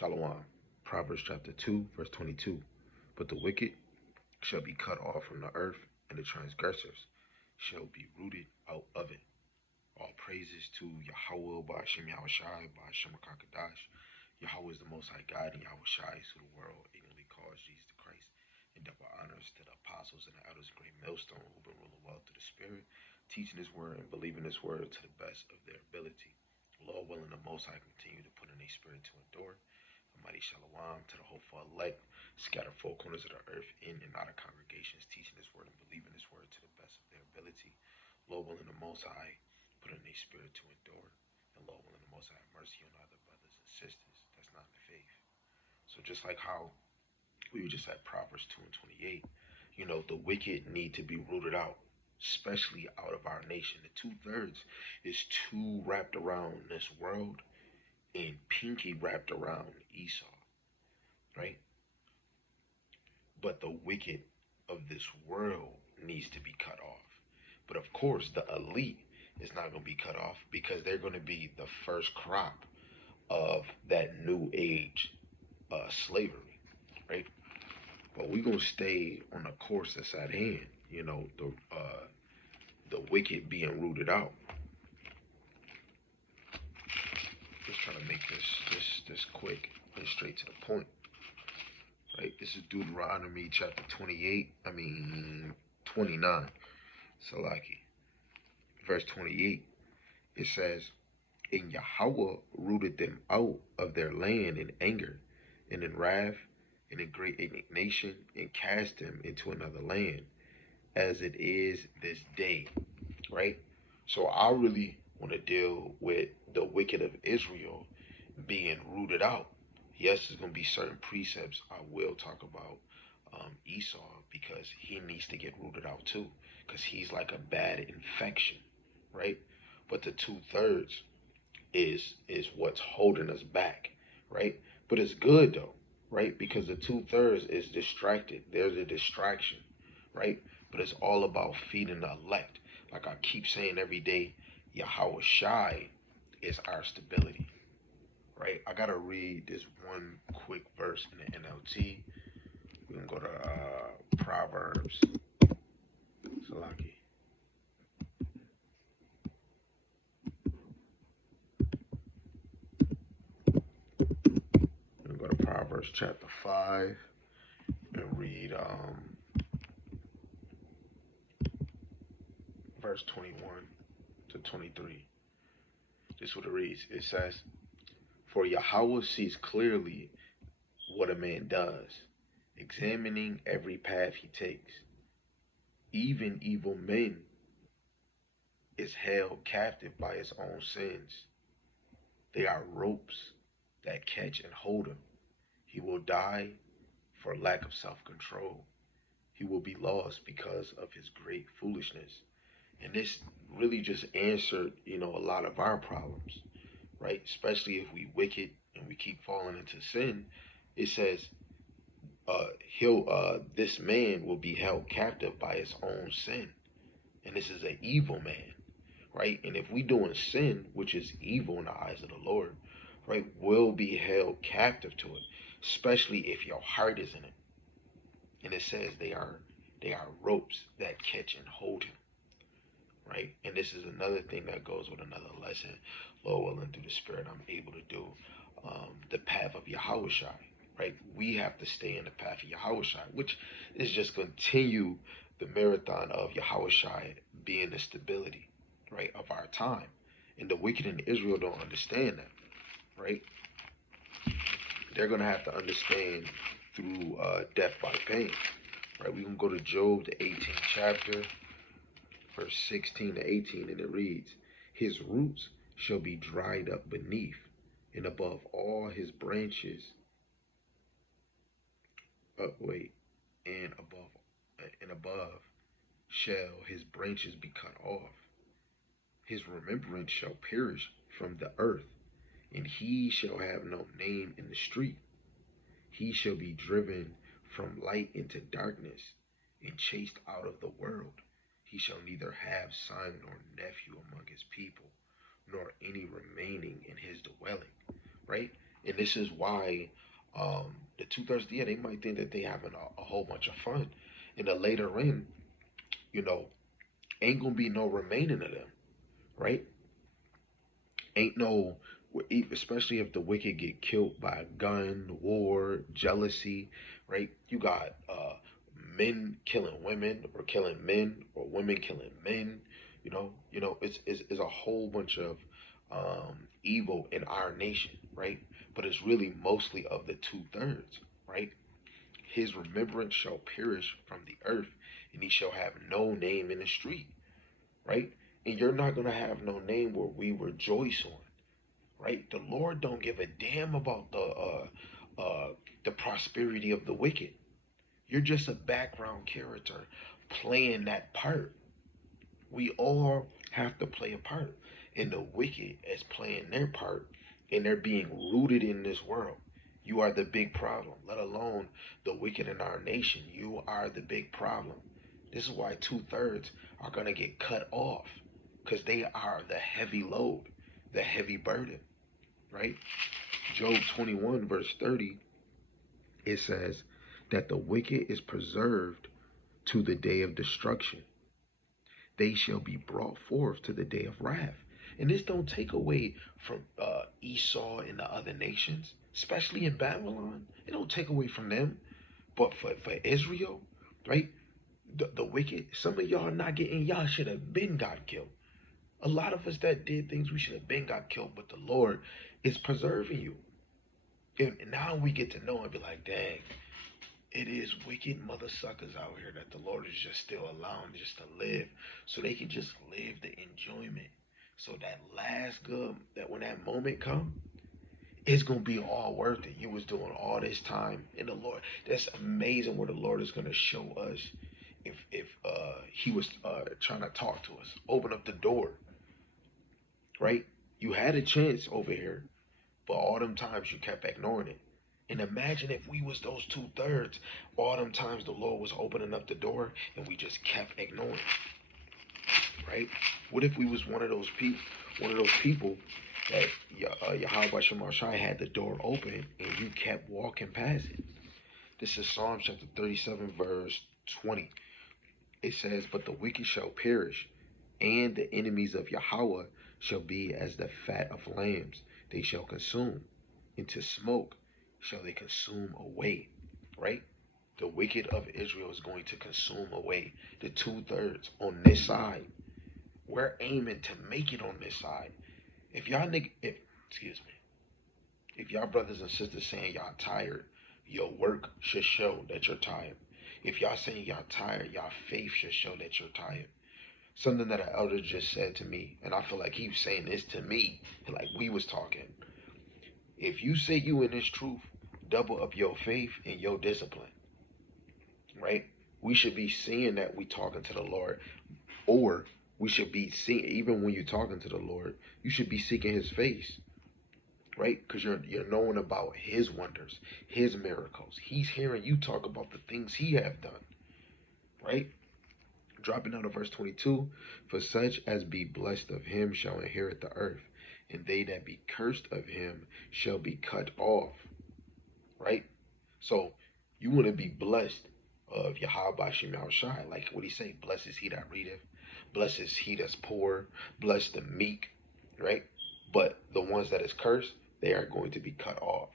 Shalom. Proverbs chapter 2, verse 22. But the wicked shall be cut off from the earth, and the transgressors shall be rooted out of it. All praises to Yahweh, Ba'ashem Yahushai, Ba'ashem Kakadash. Yahweh is the Most High God, and Yahushai is who the world ignorantly calls Jesus the Christ. And double honors to the apostles and the elders of Great Millstone who've been ruling well through the Spirit, teaching His word and believing His word to the best of their ability. Lord willing, the Most High continue to put in a spirit to endure. Almighty Shalom to the hopeful elect, scattered four corners of the earth, in and out of congregations, teaching His word and believing His word to the best of their ability. Lord willing, the Most High put in a spirit to endure. And Lord willing, the Most High have mercy on other brothers and sisters that's not in the faith. So just like how we were just at Proverbs 2 and 28, the wicked need to be rooted out, especially out of our nation. The 2/3 is too wrapped around this world and pinky wrapped around Esau, right? But the wicked of this world needs to be cut off. But of course, the elite is not going to be cut off because they're going to be the first crop of that new age slavery, right? But we're going to stay on the course that's at hand, the wicked being rooted out. Just trying to make this quick and straight to the point. Right? This is Deuteronomy chapter 29. Salaki. Verse 28. It says, and Yahweh rooted them out of their land in anger and in wrath and in great indignation and cast them into another land as it is this day. Right? So I really want to deal with the wicked of Israel being rooted out. Yes, there's going to be certain precepts I will talk about Esau because he needs to get rooted out too because he's like a bad infection, right? But the 2/3 is what's holding us back, right? But it's good though, right? Because the 2/3 is distracted. There's a distraction, right? But it's all about feeding the elect. Like I keep saying every day, Yahweh Shai is our stability, right? I gotta read this one quick verse in the NLT. We can go to Proverbs. Salaki. We can go to Proverbs chapter 5 and read verse 21 to 23. This is what it reads. It says, for Yahweh sees clearly what a man does, examining every path he takes. Even evil men is held captive by his own sins. They are ropes that catch and hold him. He will die for lack of self-control. He will be lost because of his great foolishness. And this really just answered, a lot of our problems, right? Especially if we wicked and we keep falling into sin. It says, this man will be held captive by his own sin. And this is an evil man, right? And if we doing sin, which is evil in the eyes of the Lord, right, will be held captive to it, especially if your heart is in it. And it says they are ropes that catch and hold him, right? And this is another thing that goes with another lesson. Lord willing, through the Spirit, I'm able to do the path of Yahushai, right? We have to stay in the path of Yahushai, which is just continue the marathon of Yahushai being the stability, right, of our time. And the wicked in Israel don't understand that, right? They're going to have to understand through death by pain, right? We can go to Job, the 18th chapter, verse 16 to 18, and it reads, his roots shall be dried up beneath, and above all his branches, and above shall his branches be cut off. His remembrance shall perish from the earth, and he shall have no name in the street. He shall be driven from light into darkness, and chased out of the world. He shall neither have son nor nephew among his people, nor any remaining in his dwelling. Right? And this is why the two-thirds, yeah, they might think that they having a whole bunch of fun. In the later end, you know, ain't gonna be no remaining of them, right? Ain't no, especially if the wicked get killed by a gun, war, jealousy, right? You got men killing women, or killing men, or women killing men. It's a whole bunch of evil in our nation, right? But it's really mostly of the two-thirds, right? His remembrance shall perish from the earth, and he shall have no name in the street, right? And you're not gonna have no name where we rejoice on, right? The Lord don't give a damn about the prosperity of the wicked. You're just a background character playing that part. We all have to play a part, and the wicked is playing their part, and they're being rooted in this world. You are the big problem, let alone the wicked in our nation. You are the big problem. This is why two-thirds are going to get cut off, because they are the heavy load, the heavy burden, right? Job 21, verse 30, it says that the wicked is preserved to the day of destruction. They shall be brought forth to the day of wrath. And this don't take away from Esau and the other nations, especially in Babylon. It don't take away from them. But for Israel, right? The wicked, some of y'all not getting, y'all should have been got killed. A lot of us that did things we should have been got killed, but the Lord is preserving you. And now we get to know and be like, dang, it is wicked mother suckers out here that the Lord is just still allowing just to live, so they can just live the enjoyment. So that last good, that when that moment come, it's gonna be all worth it. You was doing all this time in the Lord. That's amazing where the Lord is gonna show us if he was trying to talk to us, open up the door, right? You had a chance over here, but all them times you kept ignoring it. And imagine if we was those two-thirds, all them times the Lord was opening up the door and we just kept ignoring it, right? What if we was one of those people that Yahweh Shemashai had the door open and you kept walking past it? This is Psalm chapter 37, verse 20. It says, "But the wicked shall perish, and the enemies of Yahweh shall be as the fat of lambs. They shall consume. Into smoke shall they consume away." Right? The wicked of Israel is going to consume away the two-thirds on this side. We're aiming to make it on this side. If y'all if excuse me, if y'all brothers and sisters saying y'all tired, your work should show that you're tired. If y'all saying y'all tired, y'all faith should show that you're tired. Something that an elder just said to me, and I feel like he was saying this to me, like we was talking. If you say you in this truth, double up your faith and your discipline, right? We should be seeing that we talking to the Lord, or we should be seeing, even when you're talking to the Lord, you should be seeking His face, right? Because you're knowing about His wonders, His miracles. He's hearing you talk about the things He have done, right? Dropping down to verse 22, "For such as be blessed of Him shall inherit the earth, and they that be cursed of Him shall be cut off," right? So you want to be blessed of Yahweh Shemel Shai. Like what he say, blessed is he that readeth, blessed is he that's poor, blessed the meek, right? But the ones that is cursed, they are going to be cut off,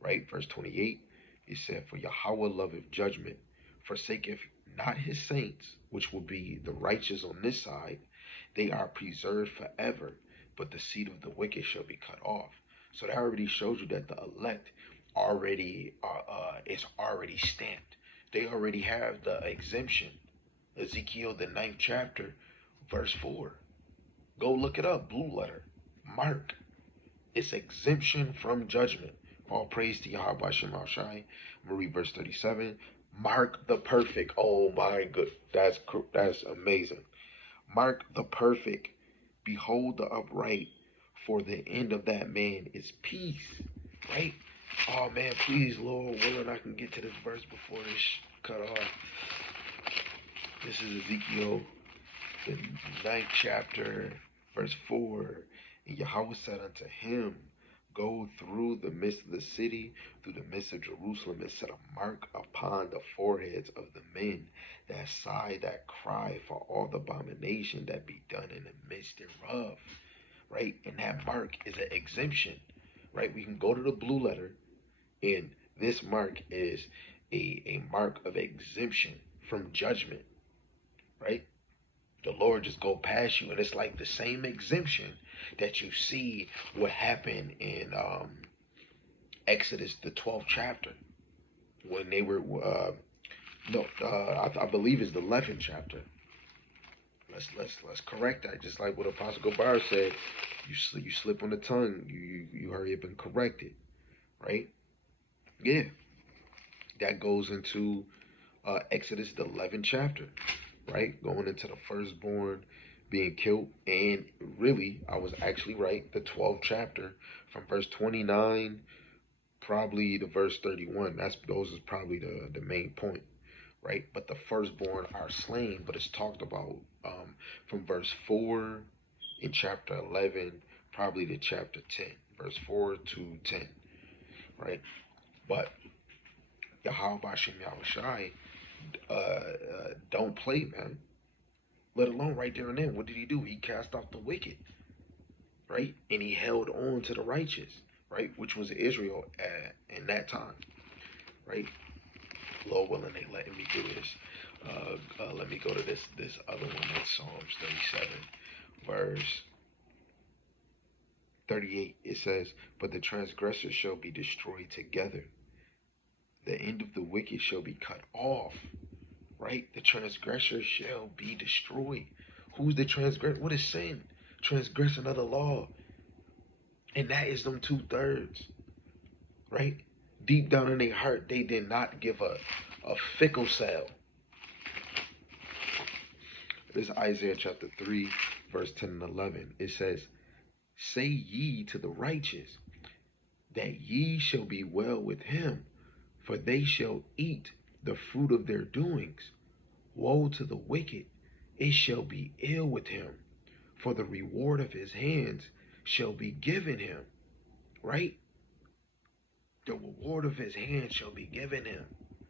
right? Verse 28, he said, "For Yahweh loveth judgment, forsaketh not his saints, which will be the righteous on this side. They are preserved forever, but the seed of the wicked shall be cut off." So that already shows you that the elect already is already stamped. They already have the exemption. Ezekiel the ninth chapter, verse 4. Go look it up. Blue letter. Mark. It's exemption from judgment. All praise to Yahweh Shemal Shai. Marie verse 37. Mark the perfect. Oh my good. That's amazing. Mark the perfect. Behold the upright. For the end of that man is peace. Right? Oh man, please, Lord, willing, I can get to this verse before this cut off. This is Ezekiel, the ninth chapter, verse 4. "And Yahweh said unto him, Go through the midst of the city, through the midst of Jerusalem, and set a mark upon the foreheads of the men that sigh, that cry for all the abomination that be done in the midst thereof. Right? And that mark is an exemption. Right? We can go to the blue letter, and this mark is a mark of exemption from judgment. Right? The Lord just go past you, and it's like the same exemption that you see what happened in Exodus, the 12th chapter, when they were no, I believe it's the 11th chapter. Let's correct that. Just like what Apostle Gabar said, you slip on the tongue, you hurry up and correct it, right? Yeah, that goes into Exodus, the 11th chapter, right? Going into the firstborn being killed, and really, I was actually right. The 12th chapter, from verse 29 probably to verse 31. Those is probably the main point, right? But the firstborn are slain, but it's talked about from verse 4 in chapter 11 probably to chapter 10, verse 4 to 10, right? But Yahweh Bashem Yahushai don't play, man. Let alone right there and then. What did he do? He cast off the wicked, right? And he held on to the righteous, right? Which was Israel in that time, right? Lord willing, they letting me do this. Let me go to this other one. That's Psalms 37, verse 38. It says, "But the transgressors shall be destroyed together. The end of the wicked shall be cut off." Right? The transgressors shall be destroyed. Who's the transgressor? What is sin? Transgression of the law. And that is them 2/3. Right? Deep down in their heart, they did not give a fickle sound. This is Isaiah chapter 3, verse 10 and 11. It says, "Say ye to the righteous, that ye shall be well with him, for they shall eat the fruit of their doings. Woe to the wicked, it shall be ill with him, for the reward of his hands shall be given him." Right? The reward of his hands shall be given him.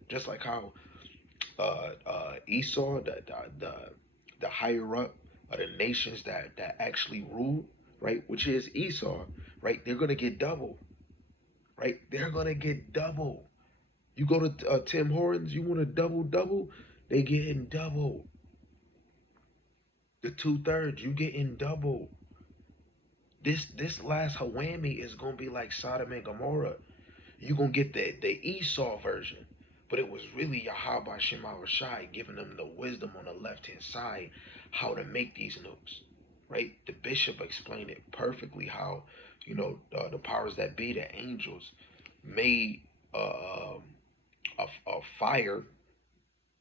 Just like how Esau, the higher up of the nations that actually rule, right, which is Esau, right, they're gonna get double, right? They're gonna get double. You go to Tim Hortons, you want a double, they getting double. The 2/3, you getting double. This last Hawami is gonna be like Sodom and Gomorrah. You gonna get the Esau version, but it was really Yahweh Shema Shai giving them the wisdom on the left hand side how to make these nukes, right? The bishop explained it perfectly how the powers that be, the angels, made a fire,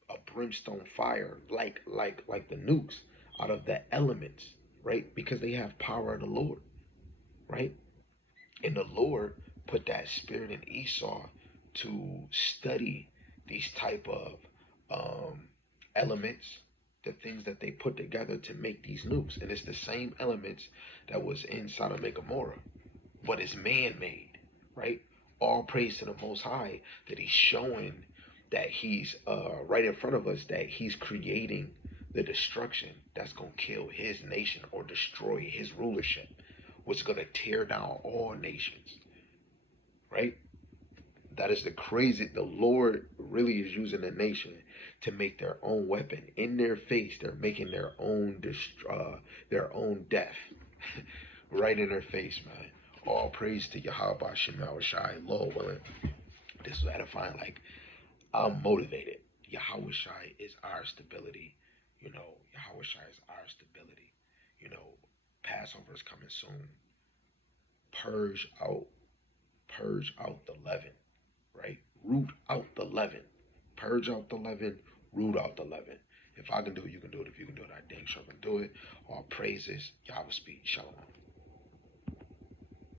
a brimstone fire, like the nukes out of the elements, right? Because they have power of the Lord, right? And the Lord put that spirit in Esau to study these type of elements, the things that they put together to make these nukes. And it's the same elements that was in Sodom and Gomorrah, but it's man-made, right? All praise to the Most High that He's showing that He's right in front of us, that He's creating the destruction that's going to kill His nation or destroy His rulership, what's going to tear down all nations, right? That is the crazy. The Lord really is using the nation to make their own weapon in their face. They're making their own death right in their face, man. All praise to Yahweh Shema Shai, Lord willing. This is edifying. Like, I'm motivated. Yahweh Shai is our stability. Yahweh Shai is our stability. Passover is coming soon. Purge out, purge out the leaven, right? Root out the leaven. Purge out the leaven, root out the leaven. If I can do it, you can do it. If you can do it, I dang sure can do it. All praises, Yahweh speed. Shalom.